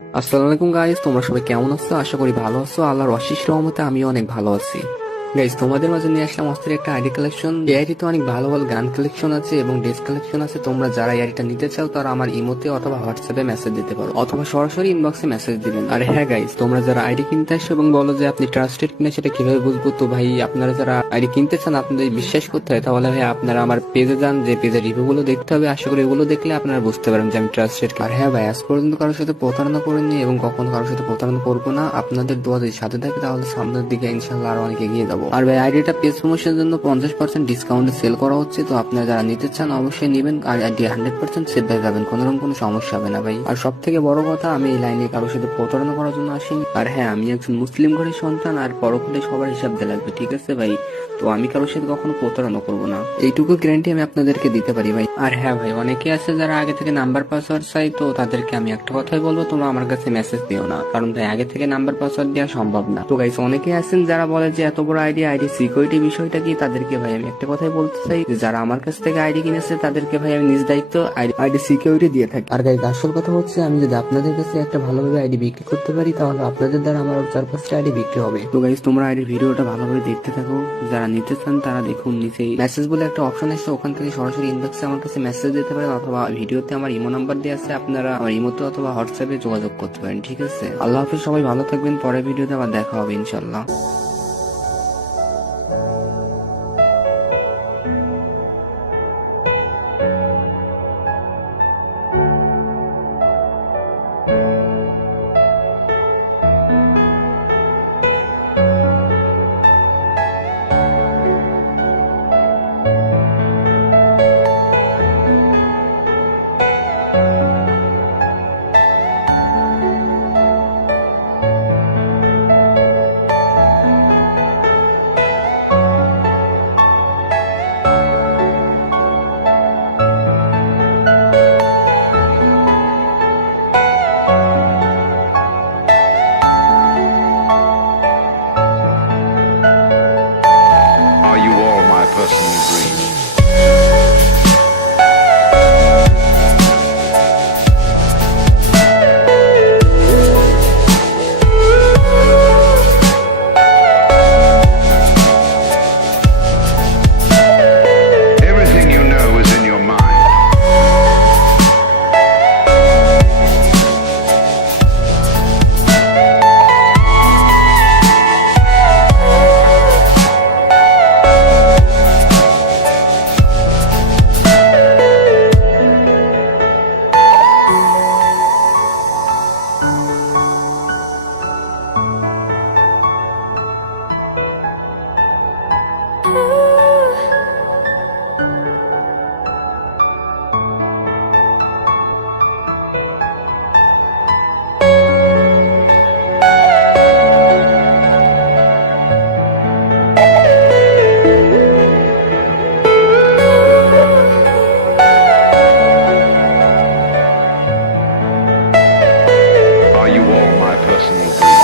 আসসালামু আলাইকুম গাইস, তোমরা সবাই কেমন আছো? আশা করি ভালো আছো। আল্লাহর অশেষ রহমতে আমিও অনেক ভালো আছি। গাইস, তোমাদের মাঝে নিয়ে আসলাম অস্থির একটা আইডি কালেকশন। এই আইডিতে অনেক ভালো ভালো গান কালেকশন আছে এবং ড্রেস কালেকশন আছে। তোমরা যারা এই আইডিটা নিতে চাও তারা আমার ইমোতে অথবা হোয়াটসঅ্যাপে মেসেজ দিতে পারো অথবা সরাসরি ইনবক্সে মেসেজ দিবেন। আর হ্যাঁ গাইস, তোমরা যারা আইডি কিনতে আসো এবং বলো যে আপনি ট্রাস্টেড কিনা, সেটা কিভাবে বুঝবো? তো ভাই, আপনারা যারা আইডি কিনতে চান, আপনাদের বিশ্বাস করতে হয়, তাহলে ভাই আপনারা আমার পেজে যান, যে পেজের রিভিউ গুলো দেখতে হবে। আশা করি এগুলো দেখলে আপনারা বুঝতে পারেন যে আমি ট্রাস্টেড। আর হ্যাঁ ভাই, আজ পর্যন্ত কারোর সাথে প্রতারণা করিনি এবং কখনো কারোর সাথে প্রতারণা করবো না। আপনাদের দোয়া যদি সাথে থাকে তাহলে সামনের দিকে ইনশাল্লাহ আরো অনেক এগিয়ে যাবো। আর ভাই, আইডিটা পেজ প্রমোশনের জন্য 50% ডিসকাউন্টে সেল করা হচ্ছে। তো আপনারা যারা নিতে চান অবশ্যই নিবেন। আর আইডি 100% সেভ হয়ে যাবেন, কোনো সমস্যা হবে না ভাই। আর সব থেকে বড় কথা, আমি এই লাইনে কারোর সাথে প্রতারণা করার জন্য আসিনি। আর হ্যাঁ, আমি একজন মুসলিম ঘরের সন্তান, আর পরকালে সবার হিসাব দিয়ে লাগবে, ঠিক আছে ভাই? তো আমি কারোর সাথে কখনো প্রতারণা করবো না, এইটুকু গ্যারান্টি আমি আপনাদেরকে দিতে পারি ভাই। আর হ্যাঁ ভাই, অনেকে আছে যারা আগে থেকে নাম্বার পাসওয়ার্ড চাই। তো তাদেরকে আমি একটা কথাই বলবো, তোমরা আমার কাছে মেসেজ দিও না, কারণ ভাই আগে থেকে নাম্বার পাসওয়ার্ড দেওয়া সম্ভব না। তো গাইস, অনেকে আছেন যারা বলে যে এত বড় আইডি সিকিউরিটি বিষয়টা কি? তাদেরকে ভাই আমি একটা কথাই বলতে চাই, যে যারা আমার কাছ থেকে আইডি কিনেছে তাদেরকে ভাই আমি নিজ দায়িত্ব আইডি সিকিউরিটি দিয়ে থাকি। আর গাইস, আসল কথা হচ্ছে, আমি যদি আপনাদের কাছে একটা ভালোভাবে আইডি বিক্রি করতে পারি, তাহলে আপনাদের দ্বারা আমার 4-5টা আইডি বিক্রি হবে। তো গাইস, তোমরা আইডি ভিডিওটা ভালোভাবে দেখতে থাকো। যারা নিতে চান তারা দেখুন, নিচেই মেসেজ বলে একটা অপশন আছে, ওখান থেকে সরাসরি ইনবক্সে আমার কাছে মেসেজ দিতে পারেন, অথবা ভিডিওতে আমার ইমো নাম্বার দেওয়া আছে, আপনারা আমার ইমোতে অথবা হোয়াটসঅ্যাপে যোগাযোগ করতে পারেন, ঠিক আছে? আল্লাহ হাফিজ, সবাই ভালো থাকবেন। পরের ভিডিওতে আবার দেখা হবে ইনশাল্লাহ। Are you all my personal dreams? Everything you know is in your mind. Are you all my personal dreams?